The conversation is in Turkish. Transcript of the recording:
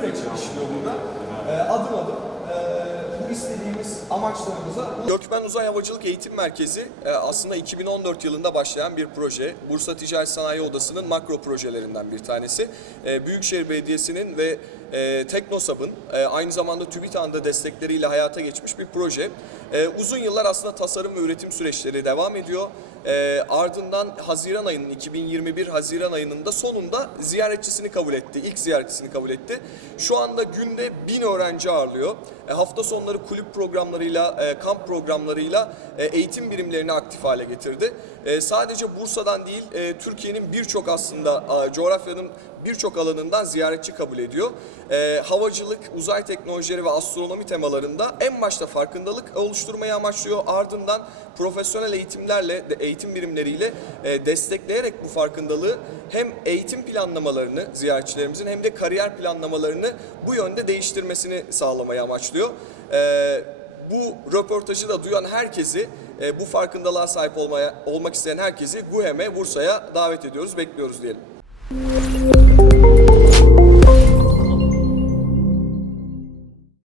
süreç işliyor burada. E, adım adım e, bu istediğimiz amaçlarımıza Gökmen Uzay Havacılık Eğitim Merkezi e, aslında 2014 yılında başlayan bir proje. Bursa Ticaret Sanayi Odası'nın makro projelerinden bir tanesi. E, Büyükşehir Belediyesi'nin ve e, Teknosab'ın e, aynı zamanda TÜBİTAK'ın destekleriyle hayata geçmiş bir proje. E, Uzun yıllar aslında tasarım ve üretim süreçleri devam ediyor. E, ardından Haziran ayının 2021 Haziran ayının da sonunda ziyaretçisini kabul etti. İlk ziyaretçisini kabul etti. Şu anda günde bin öğrenci ağırlıyor. E, hafta sonları kulüp programlarıyla, e, kamp programlarıyla e, eğitim birimlerini aktif hale getirdi. E, sadece Bursa'dan değil, e, Türkiye'nin birçok aslında a, coğrafyanın birçok alanından ziyaretçi kabul ediyor. E, havacılık, uzay teknolojileri ve astronomi temalarında en başta farkındalık oluşturmayı amaçlıyor. Ardından profesyonel eğitimlerle, eğitim birimleriyle e, destekleyerek bu farkındalığı hem eğitim planlamalarını ziyaretçilerimizin hem de kariyer planlamalarını bu yönde değiştirmesini sağlamayı amaçlıyor. E, bu röportajı da duyan herkesi, e, bu farkındalığa sahip olmaya olmak isteyen herkesi GUHEM'e, Bursa'ya davet ediyoruz, bekliyoruz diyelim.